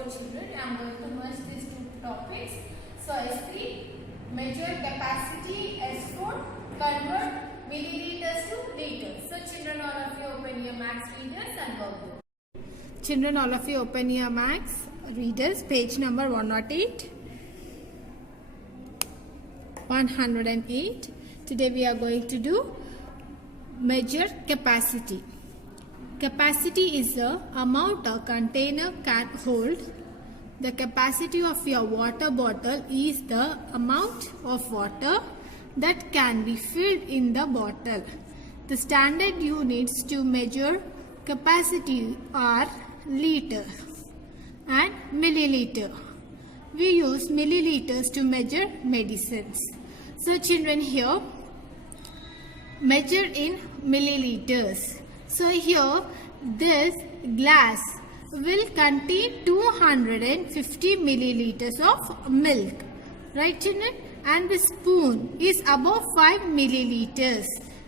S4 children. I am going to merge these two topics. So S3, measure capacity, S4, convert milliliters to liters. So children, all of you open your max readers and workbook. Children, all of you open your max readers, page number 108. 108. Today we are going to do measure capacity. Capacity is the amount a container can hold. The capacity of your water bottle is the amount of water that can be filled in the bottle. The standard units to measure capacity are liter and milliliter. We use milliliters to measure medicines. So children, here measure in milliliters. So here this glass will contain 250 milliliters of milk, right children? And the spoon is above 5 milliliters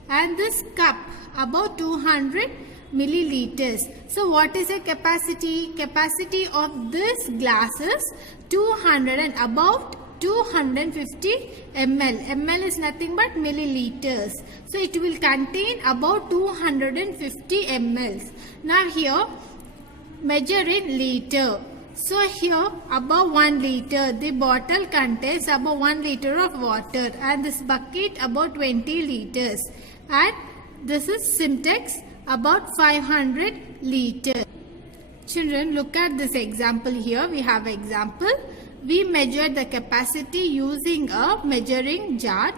and this cup above 200 milliliters. So what is the capacity? Capacity of this glass is 200 and above 250 ml. ml is nothing but milliliters. So it will contain about 250 ml. Now here measure in liter. So here above 1 liter, the bottle contains about 1 liter of water and this bucket about 20 liters. And this is syntax about 500 liters. Children, look at this example here. We have example. We measure the capacity using a measuring jar.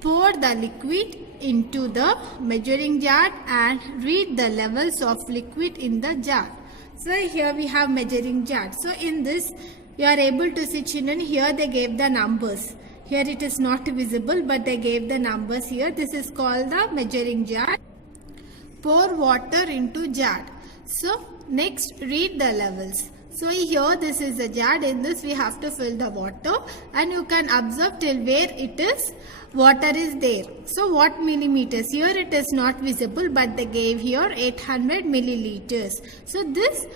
Pour the liquid into the measuring jar and read the levels of liquid in the jar. So here we have measuring jar. So in this you are able to see children, here they gave the numbers. Here it is not visible but they gave the numbers here. This is called the measuring jar. Pour water into jar. So next read the levels. So here this is a jar. In this we have to fill the water and you can observe till where it is water is there. So what millimeters? Here it is not visible but they gave here 800 milliliters. So this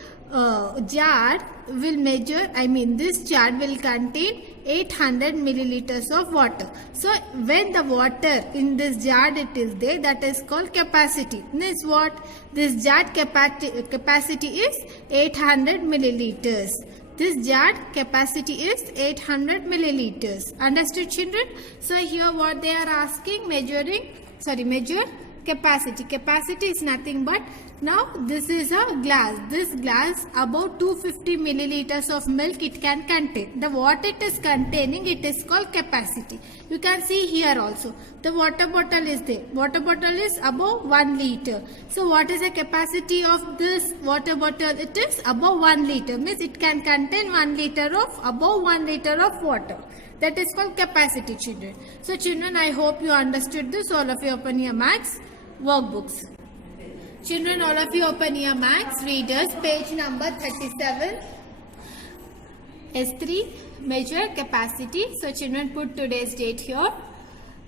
jar will measure, this jar will contain 800 milliliters of water. So when the water in this jar it is there, that is called capacity. This what? This jar capacity is 800 milliliters. This jar capacity is 800 milliliters. Understood children? So here what they are asking, measure capacity. Capacity is nothing but, now this is a glass. This glass about 250 milliliters of milk it can contain. The what it is containing, it is called capacity. You can see here also. The water bottle is there. Water bottle is above 1 liter. So what is the capacity of this water bottle? It is above 1 liter. Means it can contain 1 liter of, above 1 liter of water. That is called capacity children. So children, I hope you understood this. All of you open your max workbooks. Children, all of you open your max readers, page number 37. S3, measure capacity. So children, put today's date here.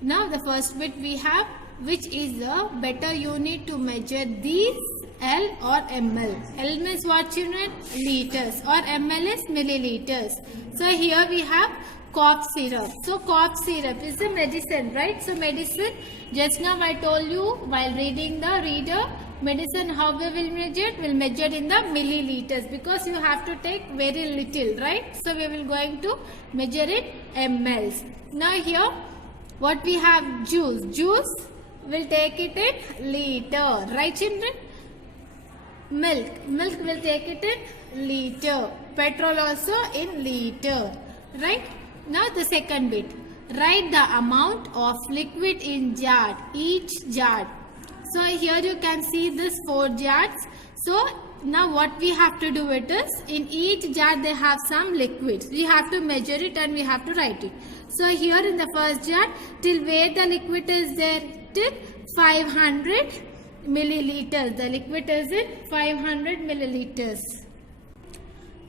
Now the first bit we have, which is the better unit to measure these, L or ml. L means what children? Liters, or ml is milliliters. So here we have cough syrup. So cough syrup is a medicine, right? So medicine, just now I told you while reading the reader, medicine how we will measure? We'll measure in the milliliters because you have to take very little, right? So we will going to measure in mLs. Now here what we have? Juice. Juice will take it in liter, right children? Milk will take it in liter. Petrol also in liter, right? Now the second bit, write the amount of liquid in jar, each jar. So here you can see this 4 jars. So now what we have to do it is, in each jar they have some liquids. We have to measure it and we have to write it. So here in the first jar, till where the liquid is there? Till 500 milliliters. The liquid is in 500 milliliters.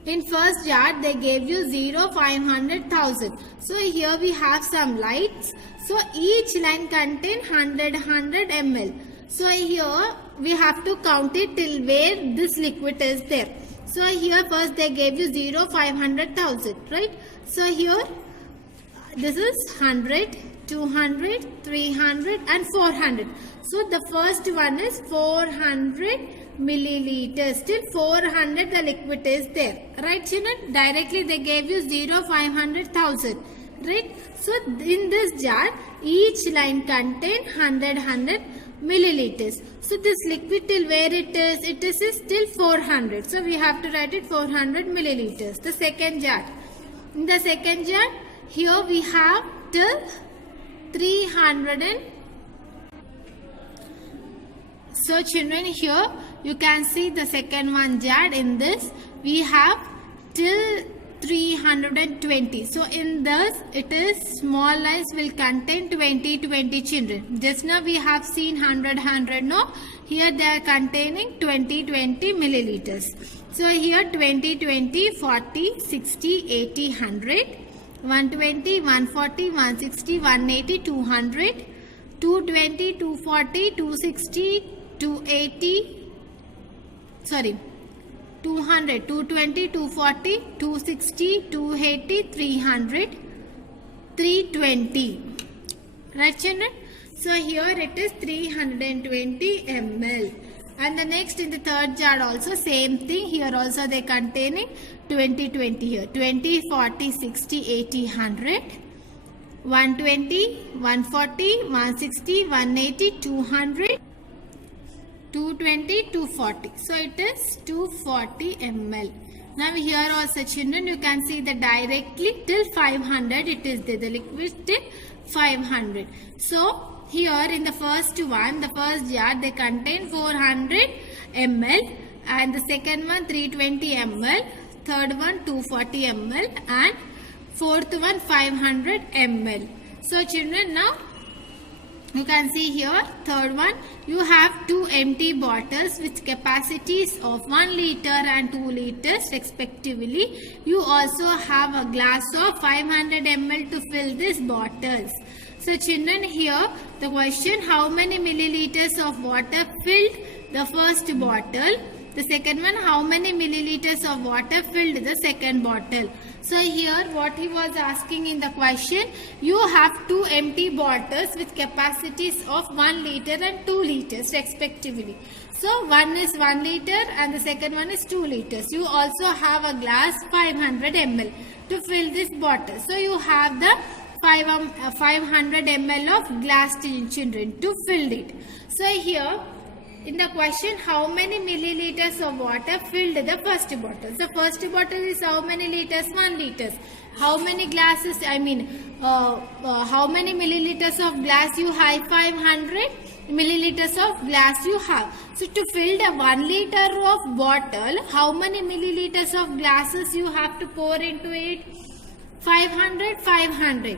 In first jar they gave you 0, 500, 1000. So here we have some lights. So each line contain 100 ml. So here we have to count it till where this liquid is there. So here first they gave you 0, 500,000, right? So here this is 100, 200, 300 and 400. So the first one is 400 milliliters. Still 400 the liquid is there, right children? Directly they gave you 0, 500,000, right? So in this jar each line contain 100 milliliters. So this liquid till where it is still 400. So we have to write it 400 milliliters. The second jar. In the second jar, here we have till 300. So children, here you can see the second one jar. In this we have till 320. So in this it is small lines will contain 20 children. Just now we have seen 100. No, here they are containing 20 milliliters. So here 20, 40, 60, 80, 100, 120, 140, 160, 180, 200, 220, 240, 260, 280, sorry, 200, 220, 240, 260, 280, 300, 320. Right children? So here it is 320 ml. And the next in the third jar also same thing. Here also they containing 20 here. 20, 40, 60, 80, 100, 120, 140, 160, 180, 200, 220, 240. So it is 240 ml. Now here also children you can see that directly till 500 it is there. The liquid till 500. So here in the first one, the first jar they contain 400 ml and the second one 320 ml, third one 240 ml and fourth one 500 ml. So children, now you can see here third one you have two empty bottles with capacities of 1 liter and 2 liters respectively. You also have a glass of 500 ml to fill these bottles. So children, here the question, how many milliliters of water filled the first bottle? The second one, how many milliliters of water filled the second bottle? So here what he was asking in the question, you have two empty bottles with capacities of 1 liter and 2 liters respectively. So one is 1 liter and the second one is 2 liters. You also have a glass 500 ml to fill this bottle. So you have the 500 ml of glass children to fill it. So here in the question, how many milliliters of water filled the first bottle? The first bottle is how many liters? 1 liters. How many glasses, how many milliliters of glass you have? 500 milliliters of glass you have. So to fill the 1 liter of bottle, how many milliliters of glasses you have to pour into it? 500.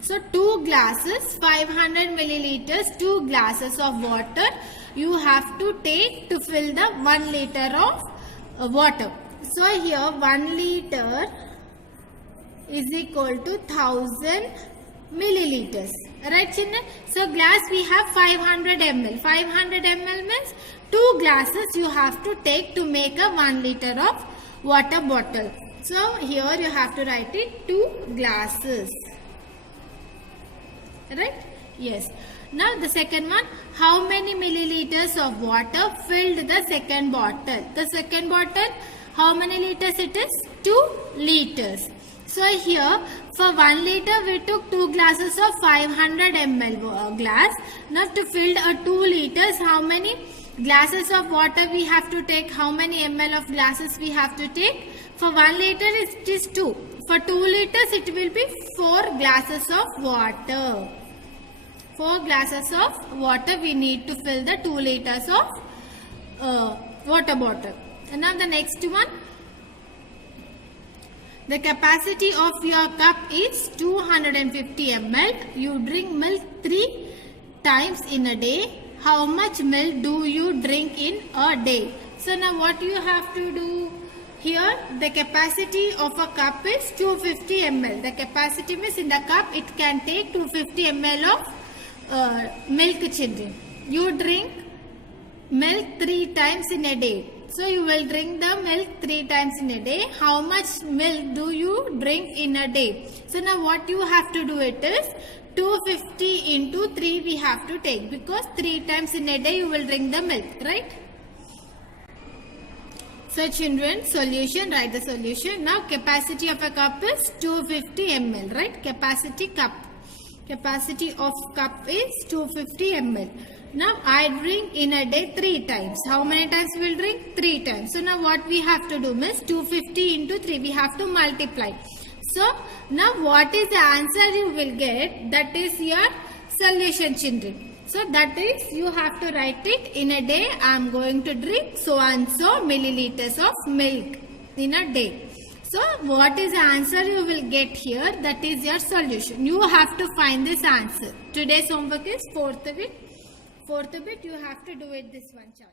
So 2 glasses, 500 milliliters, 2 glasses of water you have to take to fill the 1 liter of water. So here 1 liter is equal to 1000 milliliters. Right children? So glass we have 500 ml. 500 ml means 2 glasses you have to take to make a 1 liter of water bottle. So here you have to write it 2 glasses. Right? Yes. Now the second one, how many milliliters of water filled the second bottle? The second bottle, how many liters it is? 2 liters. So here for 1 liter we took 2 glasses of 500 ml glass. Now to fill a 2 liters, how many glasses of water we have to take? How many ml of glasses we have to take? For 1 liter it is 2. For 2 liters it will be 4 glasses of water. 4 glasses of water we need to fill the 2 liters of water bottle. And now the next one. The capacity of your cup is 250 ml. You drink milk 3 times in a day. How much milk do you drink in a day? So now what you have to do? Here the capacity of a cup is 250 ml. The capacity means in the cup it can take 250 ml of milk children. You drink milk 3 times in a day. So you will drink the milk 3 times in a day. How much milk do you drink in a day? So now what you have to do it is 250 into 3 we have to take, because 3 times in a day you will drink the milk, right? So children, solution, write the solution. Now capacity of a cup is 250 ml, right? Capacity of cup is 250 ml. Now I drink in a day 3 times. How many times we will drink? 3 times. So now what we have to do is 250 into 3. We have to multiply. So now what is the answer you will get? That is your solution, children. So that is, you have to write it, in a day I am going to drink so and so milliliters of milk in a day. So what is the answer you will get here? That is your solution. You have to find this answer. Today's homework is fourth bit. You have to do it this one, child.